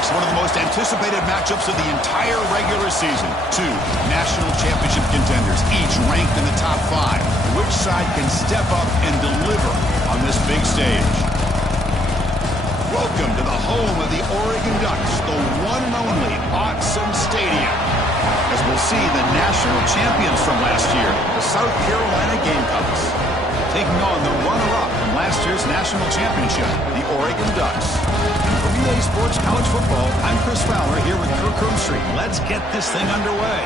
folks, one of the most anticipated matchups of the entire regular season. Two national championship contenders, each ranked in the top 5. Which side can step up and deliver on this big stage? Welcome to the home of the Oregon Ducks, the one and only Autzen Stadium, as we'll see the national champions from last year, the South Carolina Gamecocks, taking on the runner-up from last year's national championship, the Oregon Ducks. And from EA Sports College Football, I'm Chris Fowler here with Kirk Herbstreit. Let's get this thing underway.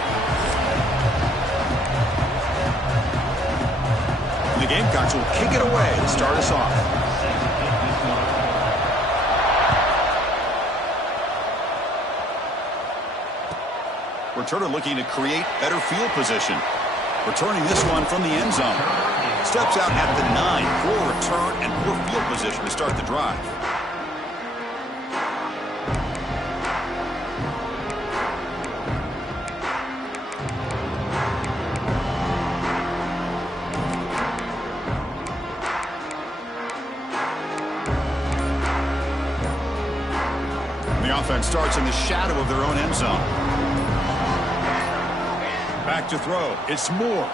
The Gamecocks will kick it away to start us off. Returner looking to create better field position. Returning this one from the end zone. Steps out at the 9. Poor return and poor field position to start the drive. The offense starts in the shadow of their own end zone. Back to throw. It's Moore.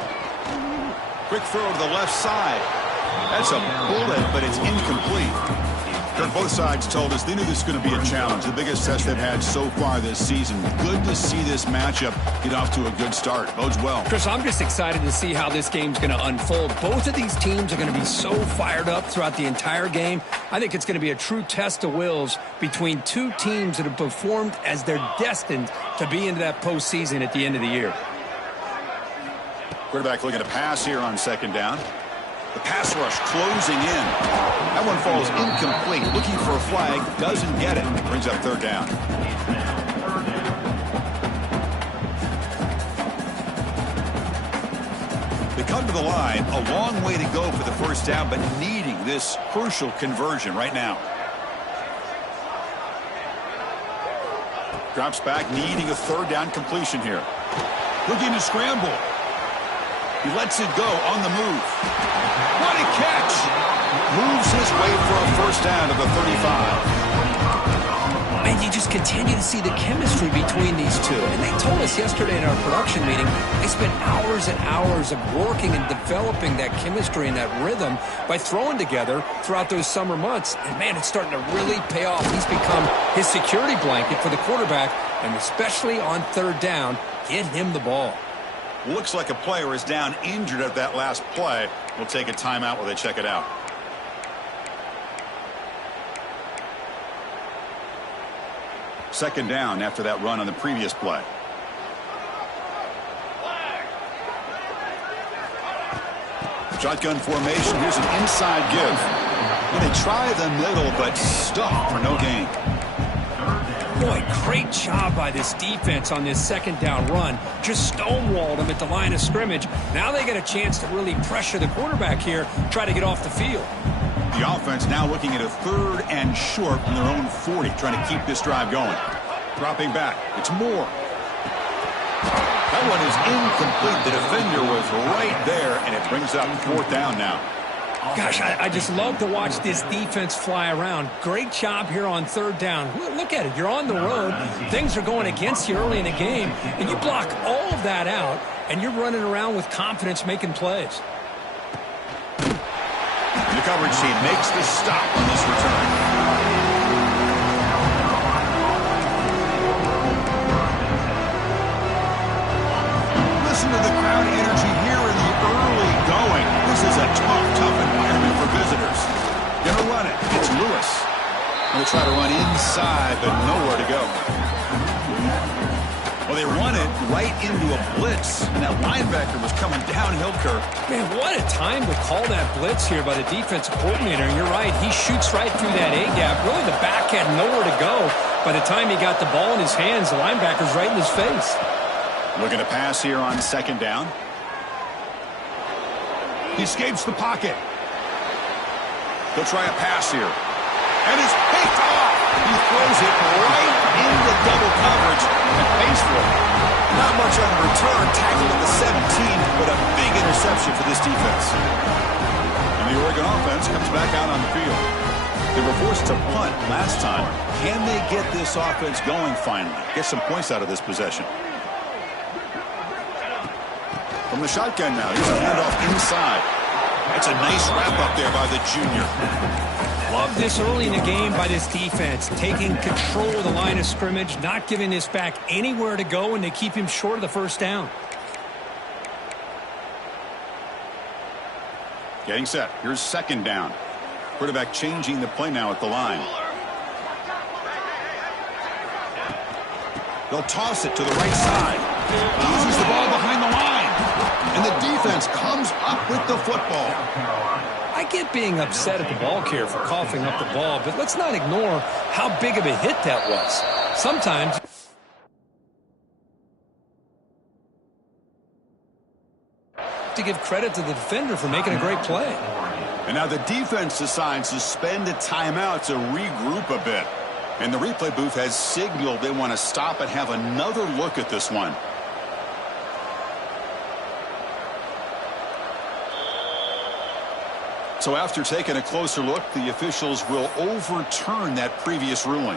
Quick throw to the left side. That's a bullet, but it's incomplete. Kirk, both sides told us they knew this was going to be a challenge. The biggest test they've had so far this season. Good to see this matchup get off to a good start. Bodes well. Chris, I'm just excited to see how this game's going to unfold. Both of these teams are going to be so fired up throughout the entire game. I think it's going to be a true test of wills between two teams that have performed as they're destined to be into that postseason at the end of the year. Quarterback looking to pass here on second down. The pass rush closing in. That one falls incomplete. Looking for a flag. Doesn't get it. Brings up third down. They come to the line. A long way to go for the first down, but needing this crucial conversion right now. Drops back, needing a third down completion here. Looking to scramble. He lets it go on the move. What a catch! Moves his way for a first down to the 35. And you just continue to see the chemistry between these two. And they told us yesterday in our production meeting, they spent hours and hours of working and developing that chemistry and that rhythm by throwing together throughout those summer months. And, man, it's starting to really pay off. He's become his security blanket for the quarterback, and especially on third down, get him the ball. Looks like a player is down injured at that last play. We'll take a timeout while they check it out. Second down after that run on the previous play. Shotgun formation. Here's an inside give. And they try the middle, but stuck for no gain. Boy, great job by this defense on this second down run. Just stonewalled them at the line of scrimmage. Now they get a chance to really pressure the quarterback here, try to get off the field. The offense now looking at a third and short from their own 40, trying to keep this drive going. Dropping back. It's Moore. That one is incomplete. The defender was right there, and it brings up fourth down now. Gosh, I just love to watch this defense fly around. Great job here on third down. Look at it. You're on the road. Things are going against you early in the game, and you block all of that out, and you're running around with confidence making plays. The coverage team makes the stop on this return. Listen to the crowd energy here in the early going. This is a tough environment for visitors. Gonna run it. It's Lewis. Gonna try to run inside, but nowhere to go. Well, they run it right into a blitz, and that linebacker was coming downhill, Kirk. Man, what a time to call that blitz here by the defensive coordinator. And you're right, he shoots right through that A-gap. Really, the back had nowhere to go. By the time he got the ball in his hands, the linebacker's right in his face. Looking to pass here on second down. He escapes the pocket. He'll try a pass here. And it's picked off. He throws it right into double coverage and pays for it. Not much on the return, tackled at the 17, but a big interception for this defense. And the Oregon offense comes back out on the field. They were forced to punt last time. Can they get this offense going finally? Get some points out of this possession. From the shotgun now, here's a handoff inside. That's a nice wrap up there by the junior. Love this early in the game by this defense, taking control of the line of scrimmage, not giving this back anywhere to go, and they keep him short of the first down. Getting set. Here's second down. Quarterback changing the play now at the line. They'll toss it to the right side. Loses the ball behind the line. And the defense comes up with the football. I get being upset at the ball carrier for coughing up the ball, but let's not ignore how big of a hit that was. Sometimes to give credit to the defender for making a great play. And now the defense decides to spend a timeout to regroup a bit. And the replay booth has signaled they want to stop and have another look at this one. So after taking a closer look, the officials will overturn that previous ruling.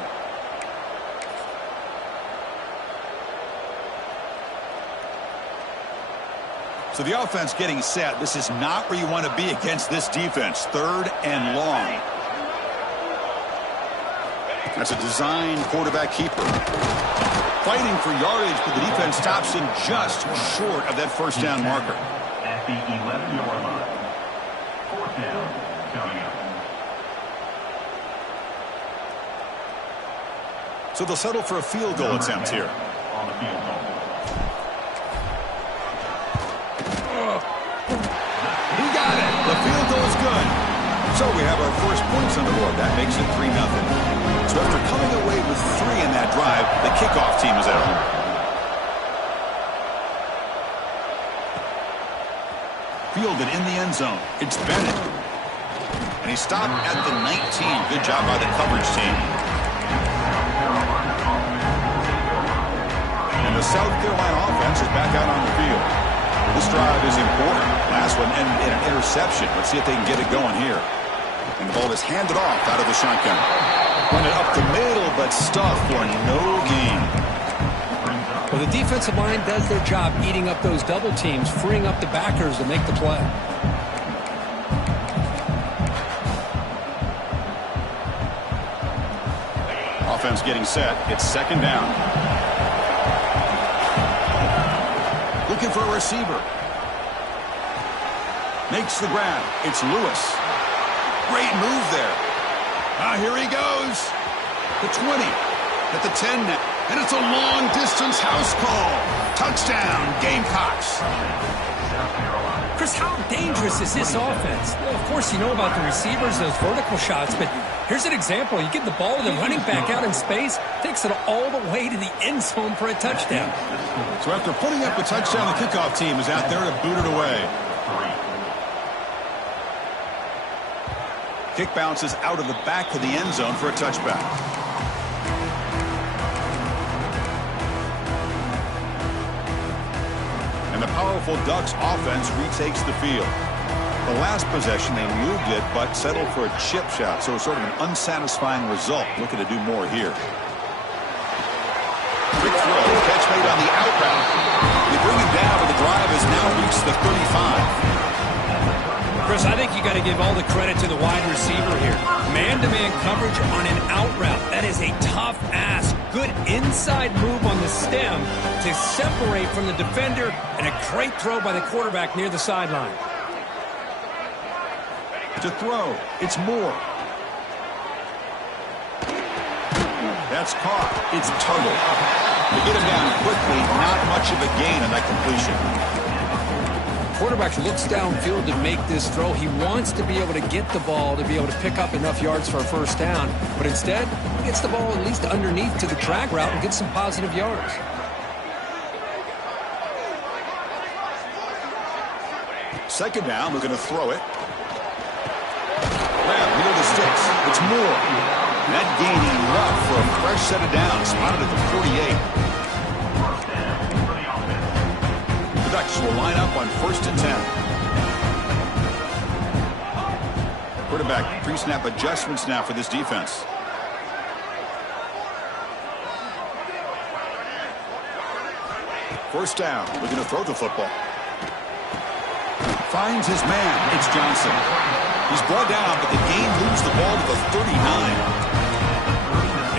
So the offense getting set. This is not where you want to be against this defense. Third and long. That's a design quarterback keeper. Fighting for yardage, but the defense stops him just short of that first down marker. At the 11-yard line. Fourth down coming up. So they'll settle for a field goal attempt here. On the field goal. He got it. The field goal is good. So we have our first points on the board. That makes it 3-0. So after coming away with 3 in that drive, the kickoff team is out. Fielded in the end zone. It's Bennett. And he stopped at the 19. Good job by the coverage team. And the South Carolina offense is back out on the field. This drive is important. Last one ended in an interception. Let's see if they can get it going here. And the ball is handed off out of the shotgun. Run it up the middle, but stuffed for no gain. Well, the defensive line does their job eating up those double teams, freeing up the backers to make the play. Offense getting set. It's second down. Looking for a receiver. Makes the grab. It's Lewis. Great move there. Here he goes. The 20. At the 10 now. And it's a long-distance house call. Touchdown, Gamecocks. Chris, how dangerous is this offense? Well, of course, you know about the receivers, those vertical shots, but here's an example. You get the ball to the running back out in space, takes it all the way to the end zone for a touchdown. So after putting up a touchdown, the kickoff team is out there to boot it away. Kick bounces out of the back of the end zone for a touchback. And the powerful Ducks offense retakes the field. The last possession, they moved it, but settled for a chip shot, so it's sort of an unsatisfying result. Looking to do more here. Quick throw, catch made on the out route. They bring it down, but the drive has now reached the 35. Chris, I think you got to give all the credit to the wide receiver here. Man-to-man coverage on an out route. That is a tough ask. Good inside move on the stem to separate from the defender, and a great throw by the quarterback near the sideline. To throw, it's Moore. That's caught. It's Tuttle. They get him down quickly. Not much of a gain on that completion. Quarterback looks downfield to make this throw. He wants to be able to get the ball to be able to pick up enough yards for a first down, but instead he gets the ball at least underneath to the track route and gets some positive yards. Second down, we're going to throw it. Grab near the sticks. It's Moore. That gaining rough for a fresh set of downs. Spotted at the 48. Ducks will line up on 1st and 10. Quarterback pre-snap adjustments now for this defense. First down, looking to throw the football. Finds his man. It's Johnson. He's brought down, but the game moves the ball to the 39.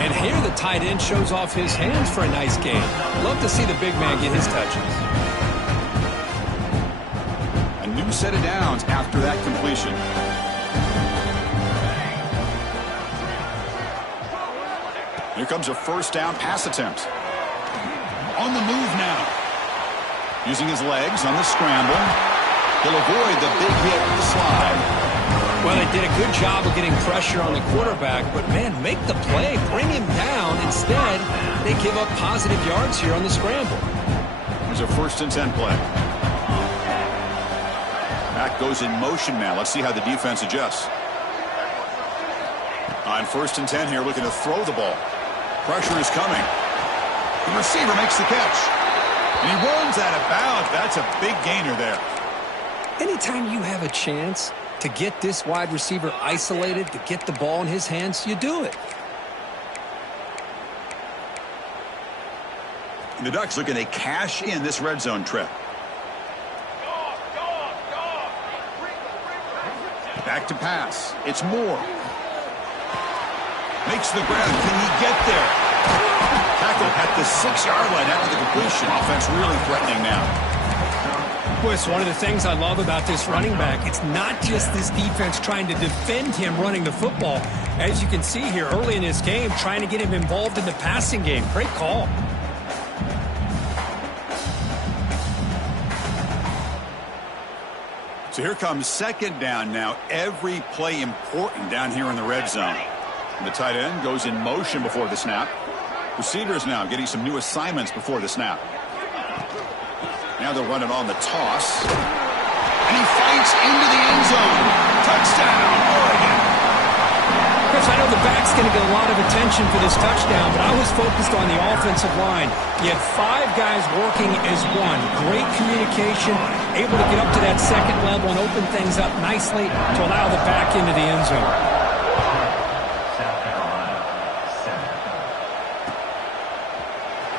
And here the tight end shows off his hands for a nice game. Love to see the big man get his touches. A new set of downs after that completion. Here comes a first down pass attempt. On the move now. Using his legs on the scramble. He'll avoid the big hit with the slide. Well, they did a good job of getting pressure on the quarterback, but, man, make the play. Bring him down. Instead, they give up positive yards here on the scramble. Here's a 1st and 10 play. Back goes in motion now. Let's see how the defense adjusts. On 1st and 10 here, looking to throw the ball. Pressure is coming. The receiver makes the catch. And he runs out of bounds. That's a big gainer there. Anytime you have a chance to get this wide receiver isolated, to get the ball in his hands, you do it. The Ducks looking to cash in this red zone trip. Back to pass. It's Moore. Makes the grab. Can he get there? Tackle at the 6-yard line after the completion. Offense really threatening now. Boy, it's one of the things I love about this running back. It's not just this defense trying to defend him running the football. As you can see here early in this game, trying to get him involved in the passing game. Great call. So here comes 2nd down now. Every play important down here in the red zone. And the tight end goes in motion before the snap. Receivers now getting some new assignments before the snap. Now they'll run it on the toss. And he fights into the end zone. Touchdown, Oregon. Chris, I know the back's going to get a lot of attention for this touchdown, but I was focused on the offensive line. You had 5 guys working as one. Great communication, able to get up to that 2nd level and open things up nicely to allow the back into the end zone.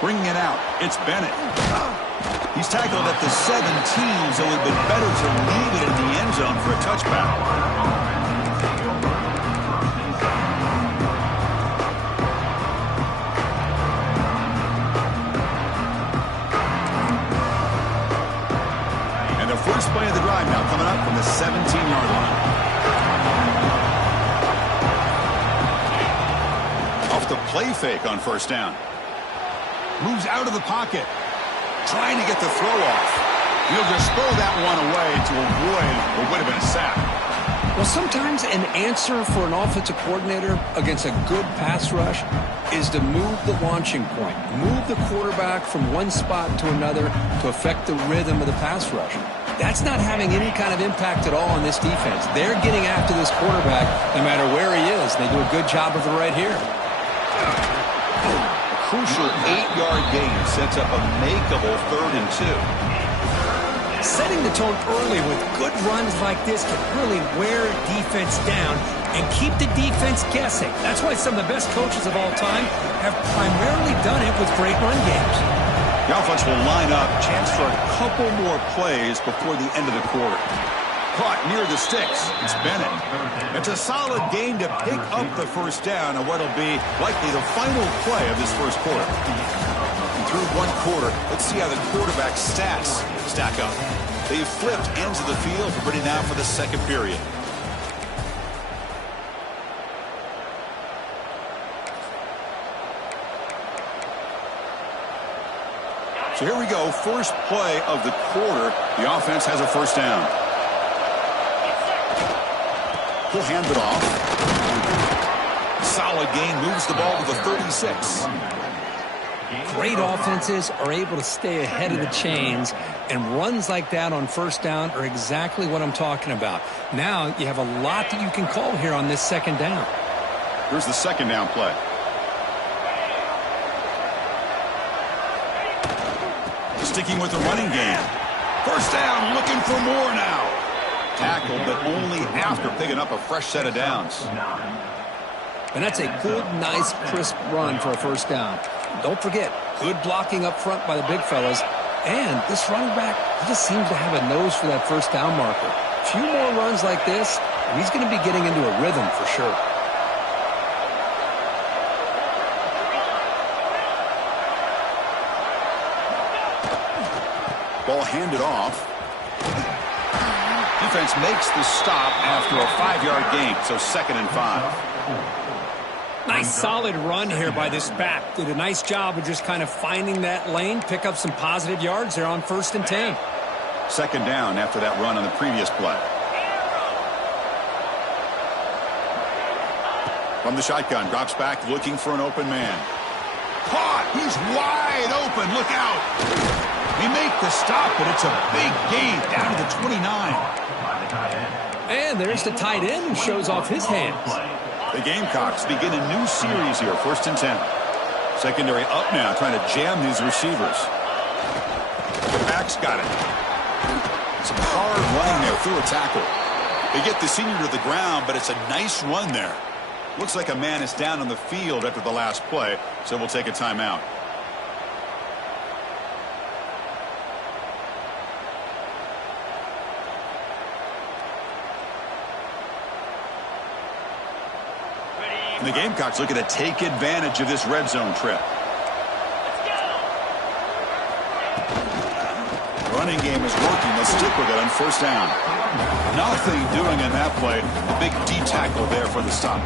Bringing it out, it's Bennett. He's tackled at the 17, so it would have been better to leave it in the end zone for a touchback. And the first play of the drive now coming up from the 17-yard line. Off the play fake on 1st down. Moves out of the pocket. Trying to get the throw off. He'll just throw that one away to avoid what would have been a sack. Well, sometimes an answer for an offensive coordinator against a good pass rush is to move the launching point. Move the quarterback from one spot to another to affect the rhythm of the pass rush. That's not having any kind of impact at all on this defense. They're getting after this quarterback no matter where he is. They do a good job of it right here. Crucial 8-yard gain sets up a makeable 3rd and 2. Setting the tone early with good runs like this can really wear defense down and keep the defense guessing. That's why some of the best coaches of all time have primarily done it with great run games. The offense will line up, chance for a couple more plays before the end of the quarter. Caught near the sticks. It's Bennett. It's a solid gain to pick up the 1st down on what will be likely the final play of this 1st quarter. And through 1 quarter, let's see how the quarterback stats stack up. They've flipped ends of the field. We're ready now for the 2nd period. So here we go. First play of the quarter. The offense has a 1st down. He'll hand it off. Solid gain, moves the ball to the 36. Great offenses are able to stay ahead of the chains, and runs like that on 1st down are exactly what I'm talking about. Now you have a lot that you can call here on this 2nd down. Here's the 2nd down play. Sticking with the running game. 1st down, looking for more now. Tackle, but only after picking up a fresh set of downs. And that's a good, nice, crisp run for a first down. Don't forget, good blocking up front by the big fellas. And this running back, he just seems to have a nose for that first down marker. A few more runs like this, and he's going to be getting into a rhythm for sure. Ball handed off. Defense makes the stop after a 5-yard gain, so 2nd and 5. Nice solid run here by this back. Did a nice job of just kind of finding that lane, pick up some positive yards there on 1st and 10. 2nd down after that run on the previous play. From the shotgun, drops back looking for an open man. Caught! He's wide open! Look out! We make the stop, but it's a big gain down to the 29. And there's the tight end who shows off his hands. The Gamecocks begin a new series here, 1st and 10. Secondary up now, trying to jam these receivers. The back's got it. Some hard running there through a tackle. They get the senior to the ground, but it's a nice run there. Looks like a man is down on the field after the last play, so we'll take a timeout. And the Gamecocks looking to take advantage of this red zone trip. Running game is working. They'll stick with it on 1st down. Nothing doing in that play. A big D tackle there for the stop.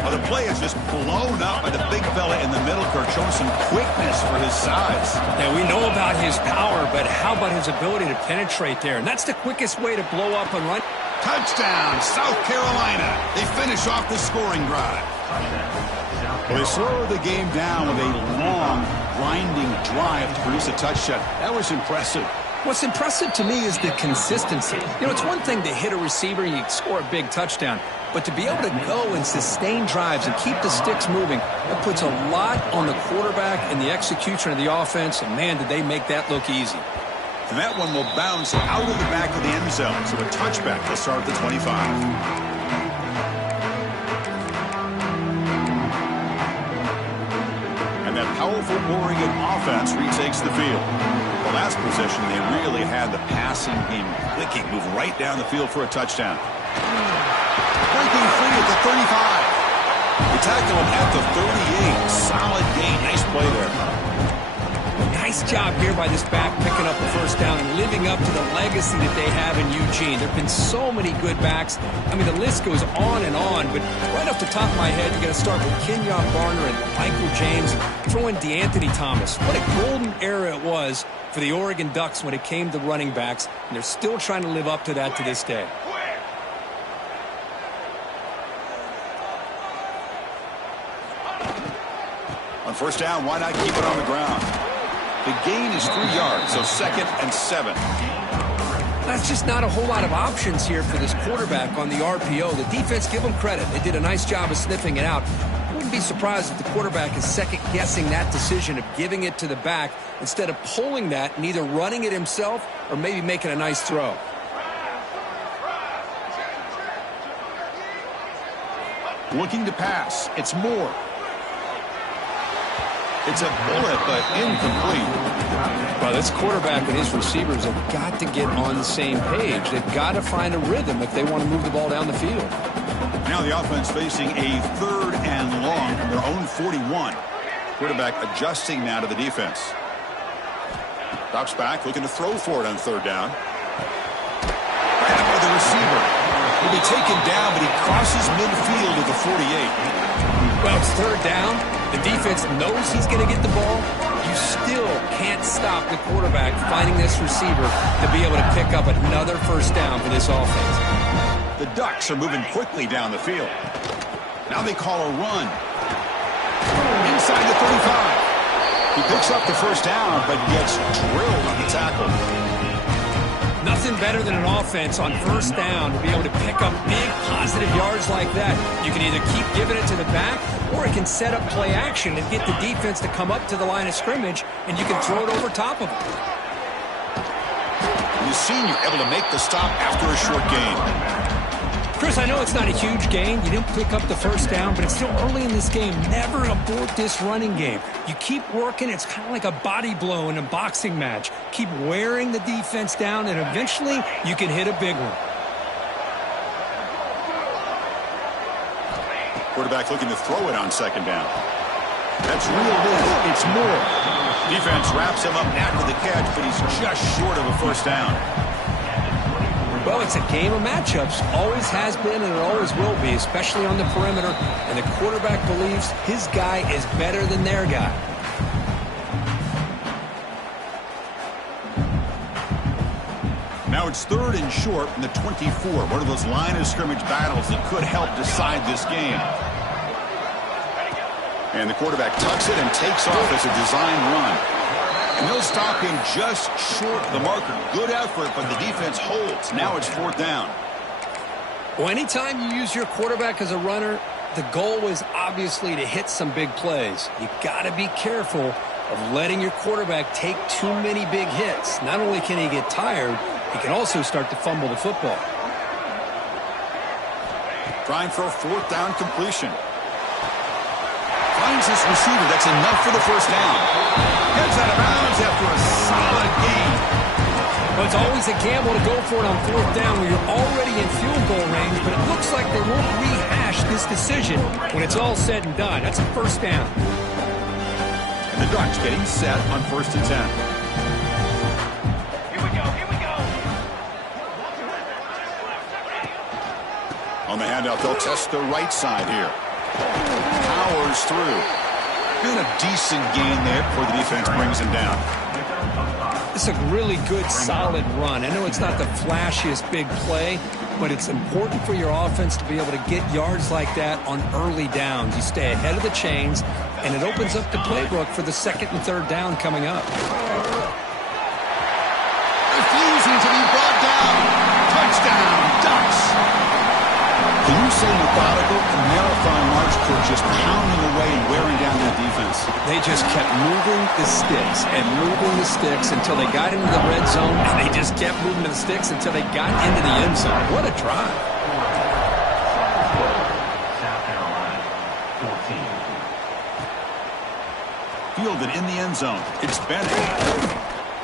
Well, the play is just blown up by the big fella in the middle. Kirk showing some quickness for his size. Yeah, we know about his power, but how about his ability to penetrate there? And that's the quickest way to blow up and run. Touchdown, South Carolina. They finish off the scoring drive. Well, they slow the game down with a long, grinding drive to produce a touchdown. That was impressive. What's impressive to me is the consistency. You know, it's one thing to hit a receiver and you score a big touchdown, but to be able to go and sustain drives and keep the sticks moving, that puts a lot on the quarterback and the execution of the offense, and man, did they make that look easy. And that one will bounce out of the back of the end zone, so a touchback to start at the 25. And that powerful Oregon offense retakes the field. The last possession, they really had the passing game clicking, move right down the field for a touchdown. Breaking free at the 35. They tackle him at the 38. Solid gain. Nice play there. Nice job here by this back picking up the 1st down and living up to the legacy that they have in Eugene. There have been so many good backs. I mean, the list goes on and on, but right off the top of my head, you're going to start with Kenyon Barner and Michael James, and throw in DeAnthony Thomas. What a golden era it was for the Oregon Ducks when it came to running backs, and they're still trying to live up to that to this day. On 1st down, why not keep it on the ground? The gain is 3 yards, so 2nd and 7. That's just not a whole lot of options here for this quarterback on the RPO. The defense, give them credit. They did a nice job of sniffing it out. I wouldn't be surprised if the quarterback is second-guessing that decision of giving it to the back instead of pulling that and either running it himself or maybe making a nice throw. Looking to pass. It's Moore. It's a bullet, but incomplete. Well, this quarterback and his receivers have got to get on the same page. They've got to find a rhythm if they want to move the ball down the field. Now the offense facing a 3rd and long from their own 41. Quarterback adjusting now to the defense. Drops back, looking to throw for it on 3rd down. Right by the receiver. He'll be taken down, but he crosses midfield at the 48. Well, it's 3rd down. The defense knows he's going to get the ball. You still can't stop the quarterback finding this receiver to be able to pick up another 1st down for this offense. The Ducks are moving quickly down the field. Now they call a run. Inside the 35. He picks up the 1st down, but gets drilled on the tackle. Nothing better than an offense on 1st down to be able to pick up big positive yards like that. You can either keep giving it to the back, or it can set up play action and get the defense to come up to the line of scrimmage, and you can throw it over top of them. You the senior able to make the stop after a short gain. Chris, I know it's not a huge gain. You didn't pick up the first down, but it's still early in this game. Never abort this running game. You keep working. It's kind of like a body blow in a boxing match. Keep wearing the defense down, and eventually you can hit a big one. Quarterback looking to throw it on second down. That's reeled in. It's more. Defense wraps him up after the catch, but he's just short of a first down. Well, it's a game of matchups. Always has been and it always will be, especially on the perimeter. And the quarterback believes his guy is better than their guy. Now it's 3rd and short from the 24. One of those line of scrimmage battles that could help decide this game. And the quarterback tucks it and takes off as a design run. And they'll stop him just short of the marker. Good effort, but the defense holds. Now it's 4th down. Well, anytime you use your quarterback as a runner, the goal is obviously to hit some big plays. You got to be careful of letting your quarterback take too many big hits. Not only can he get tired, he can also start to fumble the football. Trying for a 4th down completion. Finds this receiver. That's enough for the first down. Heads out of bounds after a solid gain. Well, it's always a gamble to go for it on 4th down when you're already in field goal range, but it looks like they won't rehash this decision when it's all said and done. That's a first down. And the Ducks getting set on 1st and 10. Here we go. On the handout, they'll test the right side here. Powers through. Been a decent gain there before the defense brings him down. It's a really good, solid run. I know it's not the flashiest big play, but it's important for your offense to be able to get yards like that on early downs. You stay ahead of the chains, and it opens up the playbook for the 2nd and 3rd down coming up. Refusing to be brought down. Touchdown, Ducks. Can you say methodical and marathon march for just pounding away and wearing down their defense? They just kept moving the sticks and moving the sticks until they got into the red zone, and they just kept moving the sticks until they got into the end zone. What a drive. South Carolina, 14. Fielded in the end zone. It's Bennett.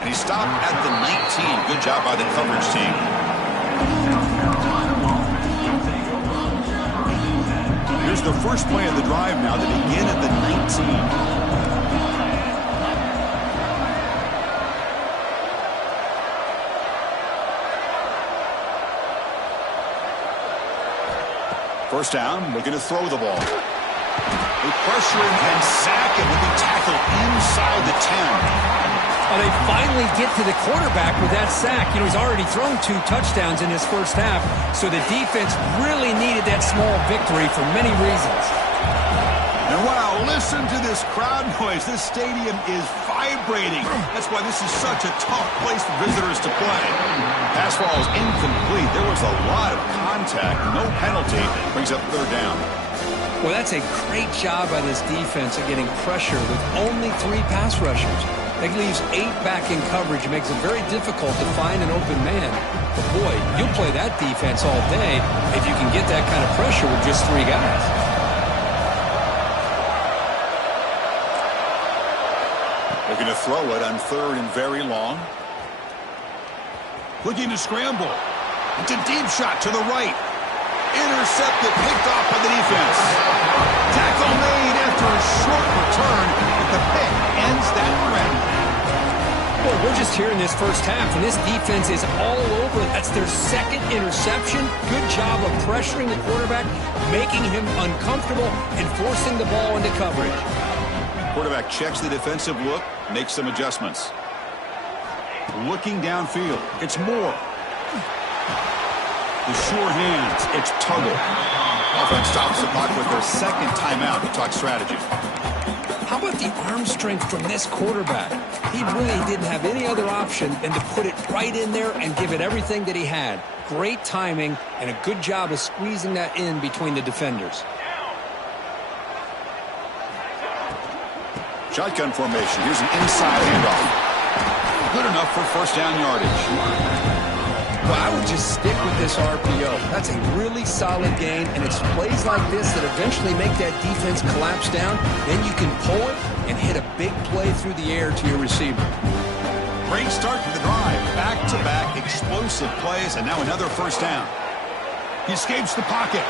And he stopped at the 19. Good job by the coverage team. Here's the first play of the drive now. They begin at the 19. First down, looking to throw the ball. They pressure him and sack him. He'll be tackled inside the 10. Well, they finally get to the quarterback with that sack. You know, he's already thrown 2 touchdowns in his first half, so the defense really needed that small victory for many reasons. And wow, listen to this crowd noise. This stadium is vibrating. That's why this is such a tough place for visitors to play. Pass ball is incomplete. There was a lot of contact. No penalty. Brings up 3rd down. Well, that's a great job by this defense of getting pressure with only 3 pass rushers. That leaves 8 back in coverage. It makes it very difficult to find an open man. But boy, you'll play that defense all day if you can get that kind of pressure with just 3 guys. Looking to throw it on 3rd and very long. Looking to scramble. It's a deep shot to the right. Intercepted, picked off by the defense. Tackle made after a short return, but the pick ends that threat. Boy, we're just here in this first half, and this defense is all over. That's their 2nd interception. Good job of pressuring the quarterback, making him uncomfortable, and forcing the ball into coverage. Quarterback checks the defensive look, makes some adjustments. Looking downfield, it's Moore. The sure hands, it's Tuggle. Offense stops the clock with their 2nd timeout to talk strategy. How about the arm strength from this quarterback? He really didn't have any other option than to put it right in there and give it everything that he had. Great timing and a good job of squeezing that in between the defenders. Shotgun formation. Here's an inside handoff. Good enough for first down yardage. Well, I would just stick with this RPO. That's a really solid gain, and it's plays like this that eventually make that defense collapse down. Then you can pull it and hit a big play through the air to your receiver. Great start to the drive. Back-to-back explosive plays, and now another first down. He escapes the pocket.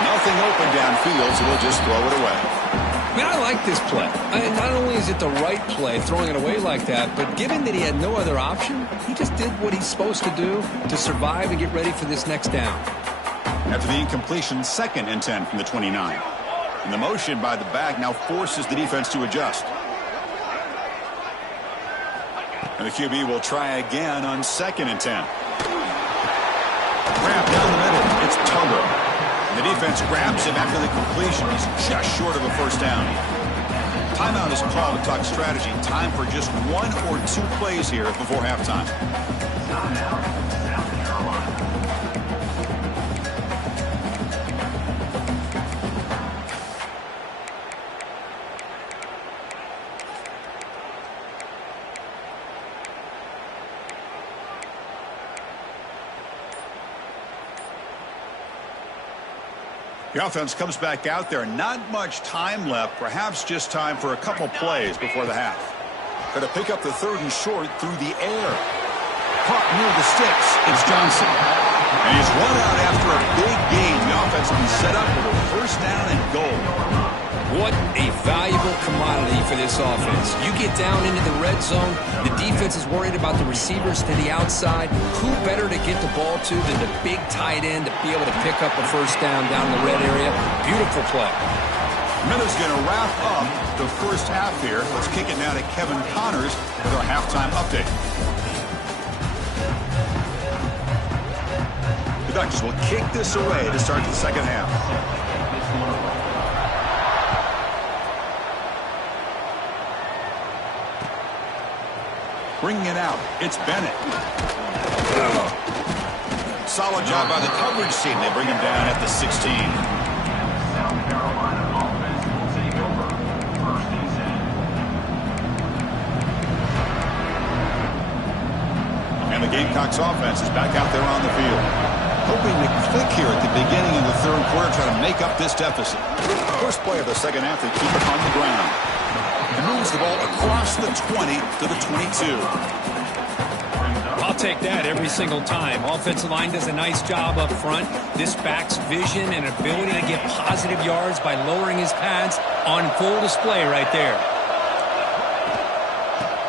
Nothing open downfield, so he'll just throw it away. Man, I like this play. Not only is it the right play, throwing it away like that, but given that he had no other option, he just did what he's supposed to do to survive and get ready for this next down. After the incompletion, 2nd and 10 from the 29. And the motion by the back now forces the defense to adjust. And the QB will try again on 2nd and 10. Grab down the middle. It's Tugger. The defense grabs him after the completion. He's just short of a first down. Timeout is called to talk strategy. Time for just 1 or 2 plays here before halftime. The offense comes back out there. Not much time left. Perhaps just time for a couple plays before the half. Going to pick up the 3rd and short through the air. Caught near the sticks. It's Johnson. And he's run out after a big gain. The offense will be set up with a first down and goal. What a valuable commodity for this offense. You get down into the red zone, the defense is worried about the receivers to the outside. Who better to get the ball to than the big tight end to be able to pick up a first down in the red area? Beautiful play. Miller's going to wrap up the first half here. Let's kick it now to Kevin Connors with our halftime update. The Ducks will kick this away to start the second half. Bringing it out, it's Bennett. Solid job by the coverage team. They bring him down at the 16. South Carolina offense will take over. 1st and 10. And the Gamecocks offense is back out there on the field. Hoping to click here at the beginning of the 3rd quarter, try to make up this deficit. First play of the second half, they keep it on the ground. And moves the ball across the 20 to the 22. I'll take that every single time. Offensive line does a nice job up front. This back's vision and ability to get positive yards by lowering his pads on full display right there.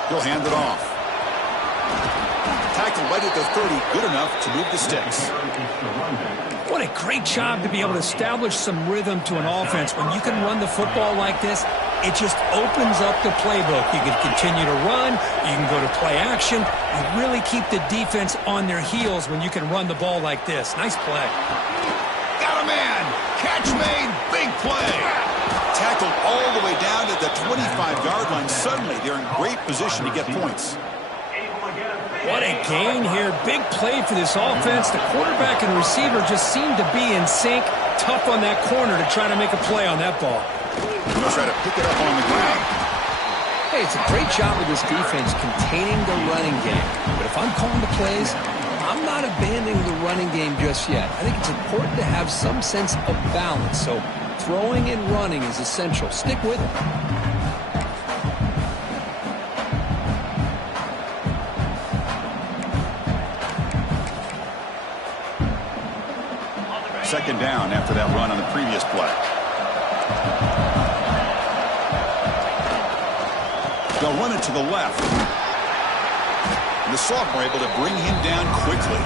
He'll hand it off. Tackle right at the 30, good enough to move the sticks. What a great job to be able to establish some rhythm to an offense. When you can run the football like this, it just opens up the playbook. You can continue to run. You can go to play action. You really keep the defense on their heels when you can run the ball like this. Nice play. Got a man. Catch made. Big play. Tackled all the way down to the 25-yard line. Suddenly, they're in great position to get points. What a gain here. Big play for this offense. The quarterback and receiver just seem to be in sync. Tough on that corner to try to make a play on that ball. He'll try to pick it up on the ground. Hey, it's a great job of this defense containing the running game. But if I'm calling the plays, I'm not abandoning the running game just yet. I think it's important to have some sense of balance. So throwing and running is essential. Stick with it. Second down after that run on the previous play. They'll run it to the left. And the sophomore able to bring him down quickly.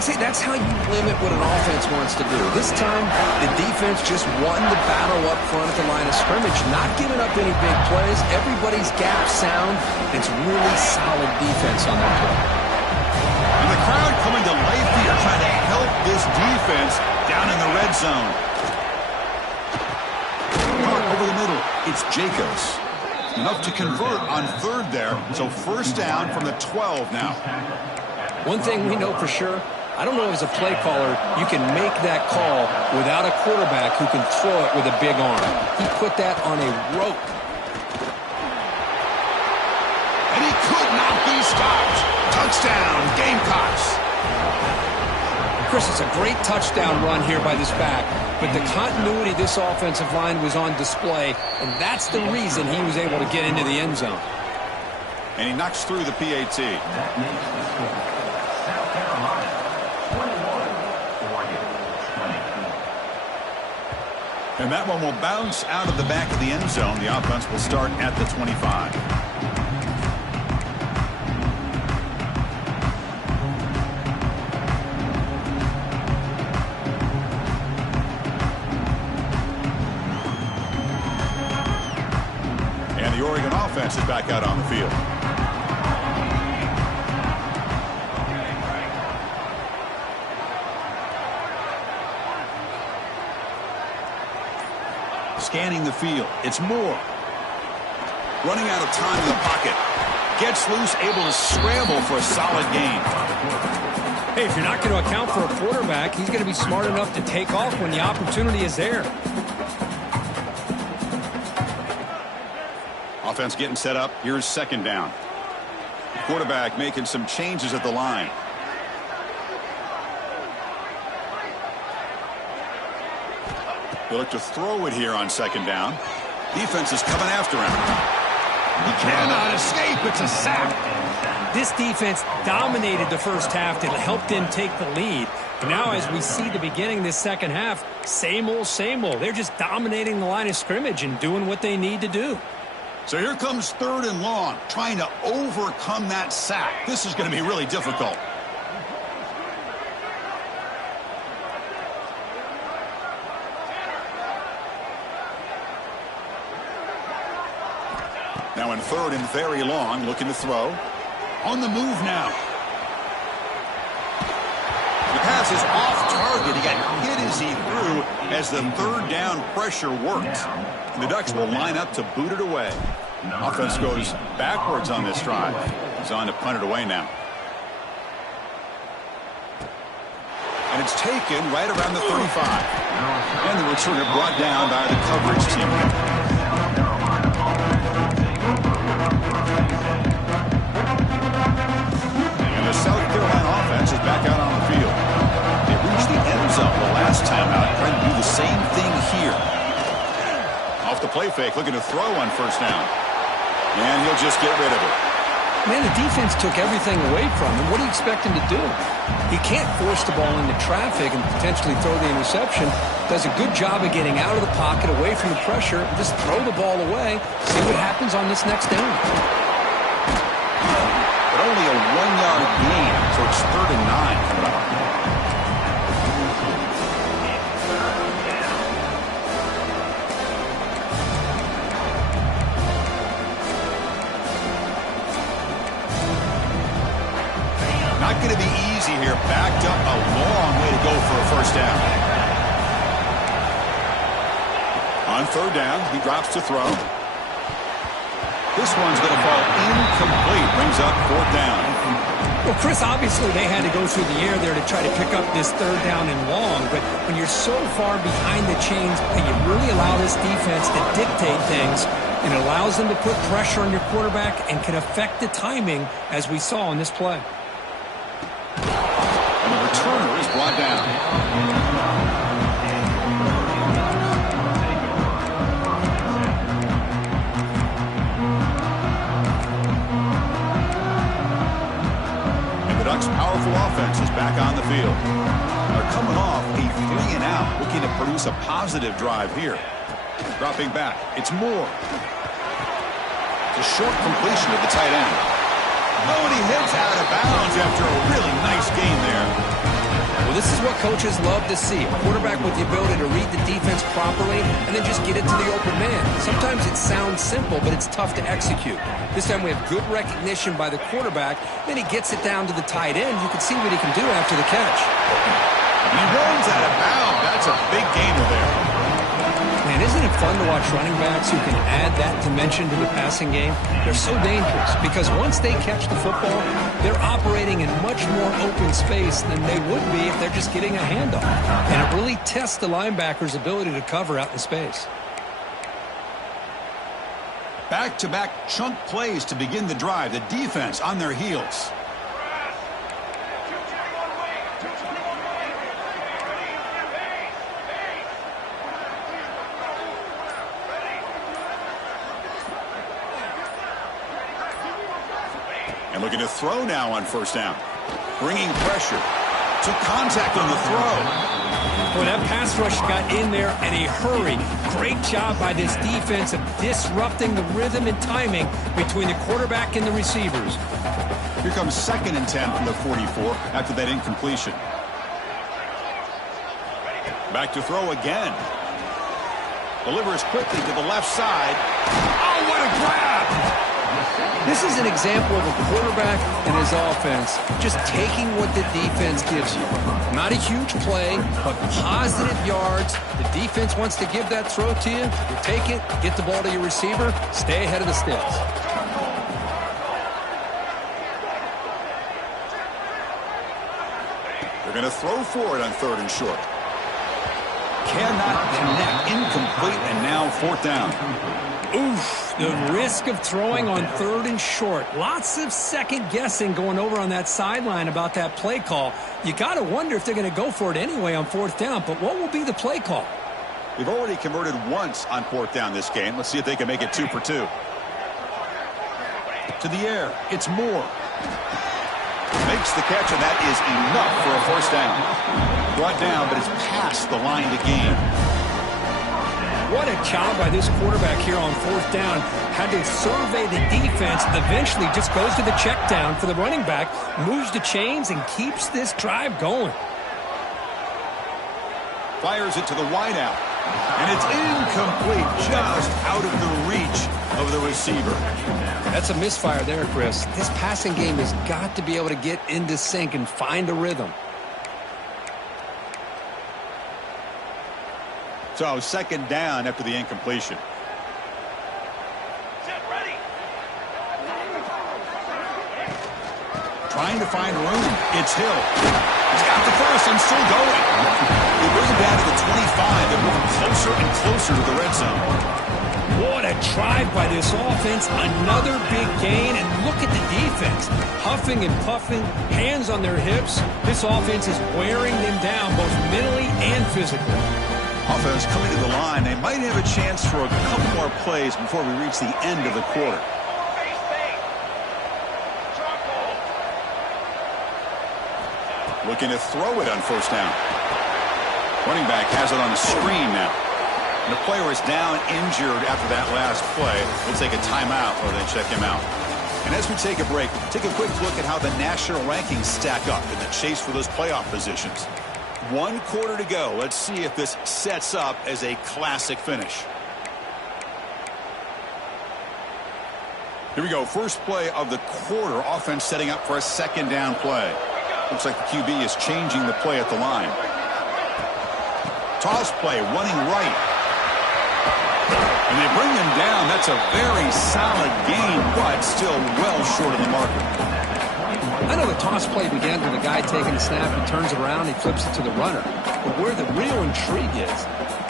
See, that's how you limit what an offense wants to do. This time, the defense just won the battle up front at the line of scrimmage, not giving up any big plays. Everybody's gap sound. It's really solid defense on that play. And the crowd coming to life here, trying to help this defense down in the red zone. Caught over the middle. It's Jacobs. Enough to convert on 3rd there. So first down from the 12 now. One thing we know for sure, I don't know as a play caller, you can make that call without a quarterback who can throw it with a big arm. He put that on a rope. And he Touchdown, Gamecocks. Chris, it's a great touchdown run here by this back, but the continuity of this offensive line was on display, and that's the reason he was able to get into the end zone. And he knocks through the PAT. That makes the score South Carolina 21, Oregon 22. And that one will bounce out of the back of the end zone. The offense will start at the 25. And the Oregon offense is back out on the field. Scanning the field. It's Moore. Running out of time in the pocket. Gets loose, able to scramble for a solid gain. Hey, if you're not going to account for a quarterback, he's going to be smart enough to take off when the opportunity is there. Offense getting set up. Here's second down. Quarterback making some changes at the line. He'll look to throw it here on second down. Defense is coming after him. He cannot escape. It's a sack. This defense dominated the first half. It helped them take the lead. And now as we see the beginning of this second half, same old, same old. They're just dominating the line of scrimmage and doing what they need to do. So here comes third and long, trying to overcome that sack. This is going to be really difficult. Now in third and very long, looking to throw. On the move now. The pass is off target. He got hit as he threw as the third down pressure worked. And the Ducks will line up to boot it away. Offense goes backwards on this drive. He's on to punt it away now. And it's taken right around the 35. And the returner brought down by the coverage team. The South Carolina offense is back out on the field. They reached the end zone the last time out, trying to do the same thing here. Off the play fake, looking to throw on first down. And he'll just get rid of it. Man, the defense took everything away from him. What do you expect him to do? He can't force the ball into traffic and potentially throw the interception. Does a good job of getting out of the pocket, away from the pressure, and just throw the ball away. See what happens on this next down. Only a 1-yard gain, so it's 3rd and 9 coming up. Not going to be easy here. Backed up a long way to go for a first down. On third down, he drops to throw. This one's going to fall incomplete. Brings up fourth down. Well, Chris, obviously they had to go through the air there to try to pick up this third down and long. But when you're so far behind the chains, you really allow this defense to dictate things. And it allows them to put pressure on your quarterback and can affect the timing, as we saw in this play. And the returner is brought down. Powerful offense is back on the field. They're coming off a 3-and-out, looking to produce a positive drive here. Dropping back, it's Moore. It's a short completion to the tight end. Oh, and he hits out of bounds after a really nice game there. Well, this is what coaches love to see. A quarterback with the ability to read the defense properly and then just get it to the open man. Sometimes it sounds simple, but it's tough to execute. This time we have good recognition by the quarterback. Then he gets it down to the tight end. You can see what he can do after the catch. He runs out of bounds. That's a big gainer there. Man, isn't it fun to watch running backs who can add that dimension to the passing game? They're so dangerous because once they catch the football, they're operating in much more open space than they would be if they're just getting a handoff. And it really tests the linebacker's ability to cover out in space. Back-to-back chunk plays to begin the drive. The defense on their heels. Looking to throw now on first down. Bringing pressure. Took contact on the throw. Boy, that pass rush got in there in a hurry. Great job by this defense of disrupting the rhythm and timing between the quarterback and the receivers. Here comes 2nd and 10 from the 44 after that incompletion. Back to throw again. Delivers quickly to the left side. Oh, what a grab! This is an example of a quarterback and his offense just taking what the defense gives you. Not a huge play, but positive yards. The defense wants to give that throw to you. You take it, get the ball to your receiver, stay ahead of the sticks. They're going to throw for it on 3rd and short. Cannot connect. Incomplete, and now 4th down. Oof, the risk of throwing on 3rd and short. Lots of second guessing going over on that sideline about that play call. You got to wonder if they're going to go for it anyway on 4th down, but what will be the play call? They've already converted once on 4th down this game. Let's see if they can make it 2 for 2. To the air, it's Moore. Makes the catch, and that is enough for a 1st down. Brought down, but it's past the line to gain. What a job by this quarterback here on 4th down. Had to survey the defense, eventually just goes to the check down for the running back, moves the chains, and keeps this drive going. Fires it to the wideout, and it's incomplete, just out of the reach of the receiver. That's a misfire there, Chris. This passing game has got to be able to get into sync and find a rhythm. So 2nd down after the incompletion. Trying to find room. It's Hill. He's got the first and still going. They bring him down to the 25. They're moving closer and closer to the red zone. What a drive by this offense. Another big gain. And look at the defense. Huffing and puffing, hands on their hips. This offense is wearing them down both mentally and physically. Offense coming to the line. They might have a chance for a couple more plays before we reach the end of the quarter. Looking to throw it on 1st down. Running back has it on the screen now. And the player is down injured after that last play. We'll take a timeout or then check him out. And as we take a break, take a quick look at how the national rankings stack up in the chase for those playoff positions. 1 quarter to go. Let's see if this sets up as a classic finish. Here we go. First play of the quarter. Offense setting up for a 2nd down play. Looks like the QB is changing the play at the line. Toss play, running right. And they bring him down. That's a very solid gain, but still well short of the marker. I know the toss play began with a guy taking a snap, he turns it around, he flips it to the runner. But where the real intrigue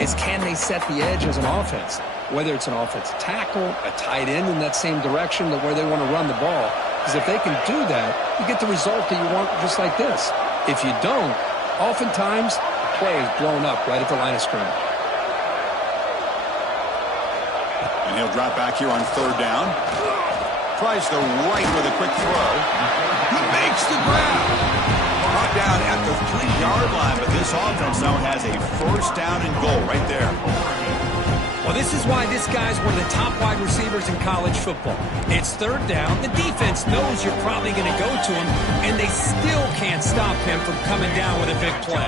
is can they set the edge as an offense? Whether it's an offensive tackle, a tight end in that same direction to where they want to run the ball. Because if they can do that, you get the result that you want just like this. If you don't, oftentimes the play is blown up right at the line of scrimmage. And he'll drop back here on 3rd down. Tries the right with a quick throw. He makes the grab. Brought down at the 3-yard line, but this offense now has a 1st down and goal right there. Well, this is why this guy's one of the top wide receivers in college football. It's 3rd down. The defense knows you're probably going to go to him, and they still can't stop him from coming down with a big play.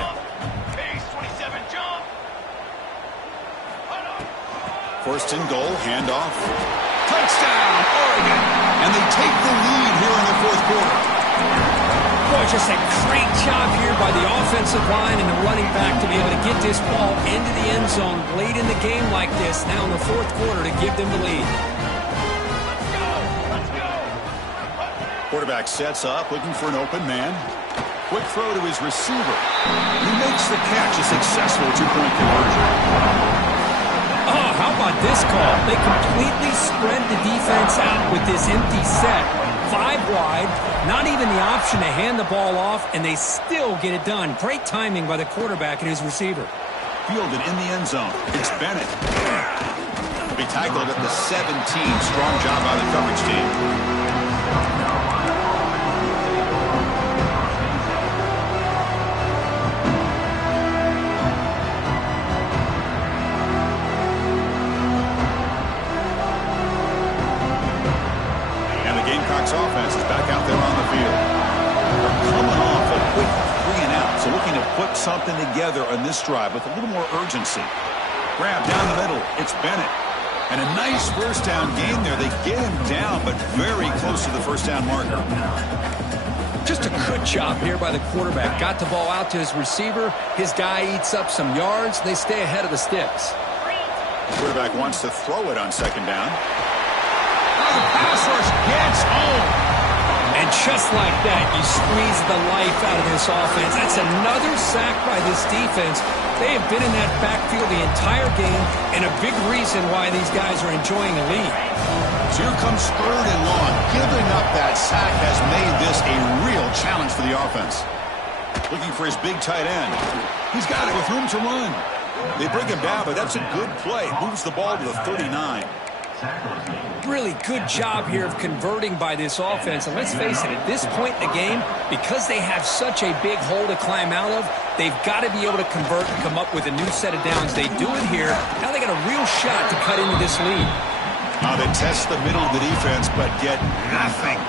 First and goal, handoff. Touchdown, Oregon. And they take the lead here in the 4th quarter. Boy, just a great job here by the offensive line and the running back to be able to get this ball into the end zone late in the game like this, now in the 4th quarter, to give them the lead. Quarterback sets up, looking for an open man. Quick throw to his receiver. He makes the catch, a successful 2-point conversion. Oh, how about this call? They completely spread the defense out with this empty set. 5 wide, not even the option to hand the ball off, and they still get it done. Great timing by the quarterback and his receiver. Fielded in the end zone. It's Bennett. Be tackled at the 17. Strong job by the coverage team. something together on this drive with a little more urgency. Grab down the middle. It's Bennett. And a nice first down gain there. They get him down, but very close to the first down marker. Just a good job here by the quarterback. Got the ball out to his receiver. His guy eats up some yards. They stay ahead of the sticks. The quarterback wants to throw it on second down. Oh, the pass rush gets home. And just like that, you squeeze the life out of this offense. That's another sack by this defense. They have been in that backfield the entire game, and a big reason why these guys are enjoying a lead. So here comes third and long. Giving up that sack has made this a real challenge for the offense. Looking for his big tight end. He's got it with room to run. They bring him down, but that's a good play. Moves the ball to the 39. Really good job here of converting by this offense. And let's face it, at this point in the game, because they have such a big hole to climb out of, they've got to be able to convert and come up with a new set of downs. They do it here. Now they got a real shot to cut into this lead. Now they test the middle of the defense, but get nothing.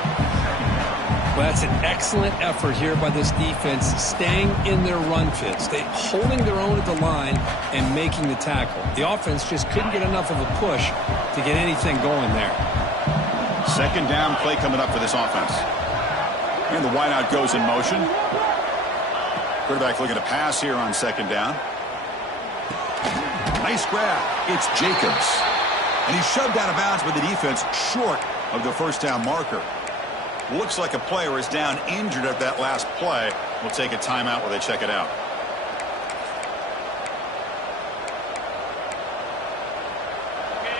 Well, that's an excellent effort here by this defense, staying in their run fits. They holding their own at the line and making the tackle. The offense just couldn't get enough of a push to get anything going there. Second down play coming up for this offense. And the wideout goes in motion. Quarterback looking to pass here on second down. Nice grab. It's Jacobs. And he's shoved out of bounds by the defense short of the first down marker. Looks like a player is down injured at that last play. We'll take a timeout while they check it out.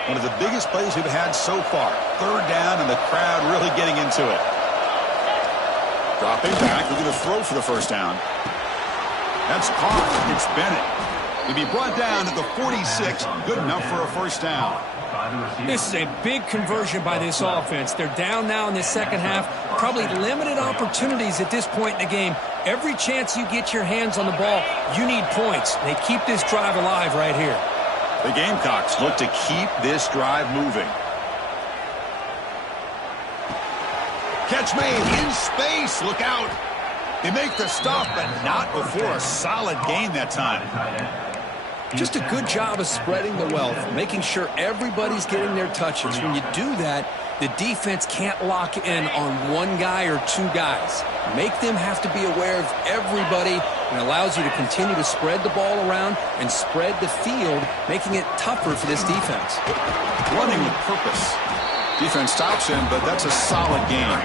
One of the biggest plays we've had so far. Third down and the crowd really getting into it. Dropping back. We're going to throw for the first down. That's caught. It's Bennett. He'll be brought down at the 46. Good enough for a first down. This is a big conversion by this offense. They're down now in the second half. Probably limited opportunities at this point in the game. Every chance you get your hands on the ball, you need points. They keep this drive alive right here. The Gamecocks look to keep this drive moving. Catch made in space. Look out. They make the stop, but not before a solid gain that time. Just a good job of spreading the wealth, making sure everybody's getting their touches. When you do that, the defense can't lock in on one guy or two guys. Make them have to be aware of everybody, and allows you to continue to spread the ball around and spread the field, making it tougher for this defense. Running with purpose. Defense stops him, but that's a solid gain.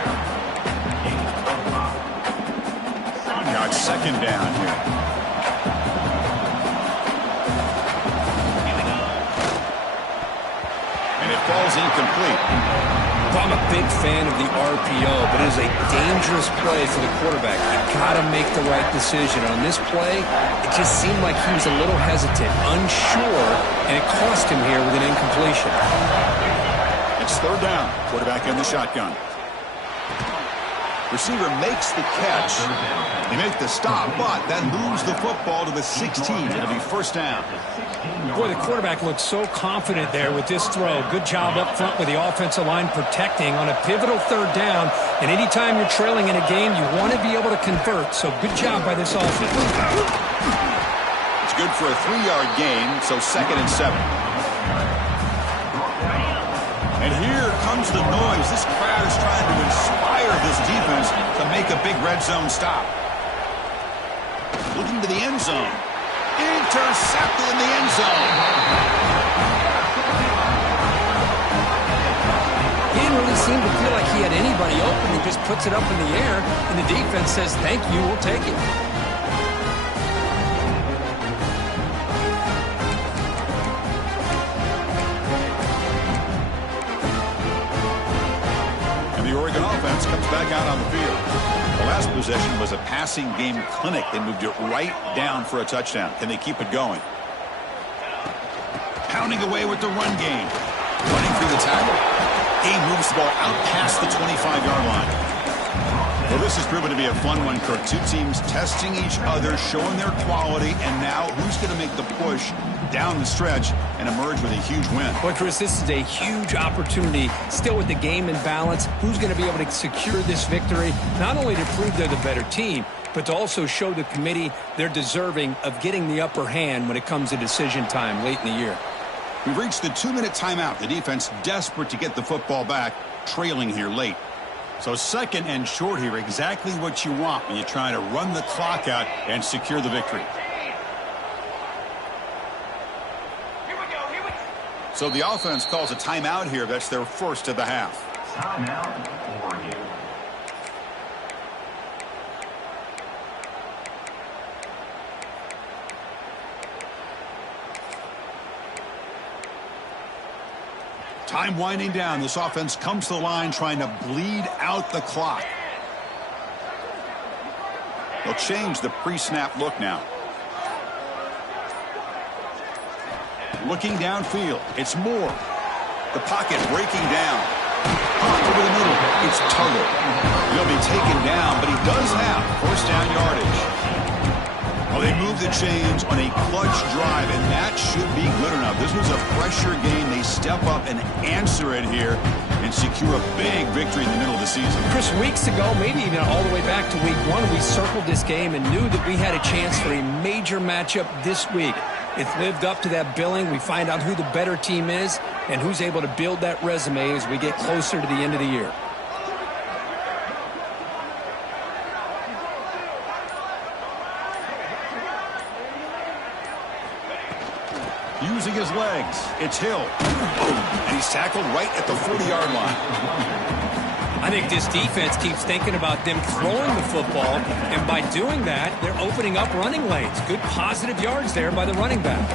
Now it's second down here. Falls incomplete. I'm a big fan of the RPO, but it is a dangerous play for the quarterback. You got to make the right decision. On this play, it just seemed like he was a little hesitant, unsure, and it cost him here with an incompletion. It's third down. Quarterback in the shotgun. Receiver makes the catch. They make the stop, but then moves the football to the 16. It'll be first down. Boy, the quarterback looks so confident there with this throw. Good job up front with the offensive line protecting on a pivotal third down. And anytime you're trailing in a game, you want to be able to convert. So good job by this offense. It's good for a 3-yard gain, so 2nd and 7. And here comes the noise. This crowd is trying to inspire this defense to make a big red zone stop. Looking to the end zone. Intercepted in the end zone. He didn't really seem to feel like he had anybody open. He just puts it up in the air, and the defense says, thank you, we'll take it. And the Oregon offense comes back out on the field. The last possession was a passing game clinic. They moved it right down for a touchdown. Can they keep it going? Pounding away with the run game. Running through the tackle. He moves the ball out past the 25-yard line. Well, this has proven to be a fun one, Kirk. Two teams testing each other, showing their quality, and now who's going to make the push down the stretch and emerge with a huge win? Well, Chris, this is a huge opportunity. Still with the game in balance, who's going to be able to secure this victory, not only to prove they're the better team, but to also show the committee they're deserving of getting the upper hand when it comes to decision time late in the year. We've reached the 2-minute timeout. The defense desperate to get the football back, trailing here late. So 2nd and short here, exactly what you want when you're trying to run the clock out and secure the victory. So the offense calls a timeout here. That's their first of the half. Timeout, Oregon. Time winding down. This offense comes to the line trying to bleed out the clock. They'll change the pre-snap look now. Looking downfield. It's Moore. The pocket breaking down. Off over the middle. It's Tuttle. He'll be taken down, but he does have first down yardage. Well, they move the chains on a clutch drive, and that should be good enough. This was a pressure game. They step up and answer it here and secure a big victory in the middle of the season. Chris, weeks ago, maybe even all the way back to week 1, we circled this game and knew that we had a chance for a major matchup this week. It's lived up to that billing. We find out who the better team is and who's able to build that resume as we get closer to the end of the year. Using his legs, it's Hill. And he's tackled right at the 40-yard line. I think this defense keeps thinking about them throwing the football, and by doing that, they're opening up running lanes. Good positive yards there by the running back.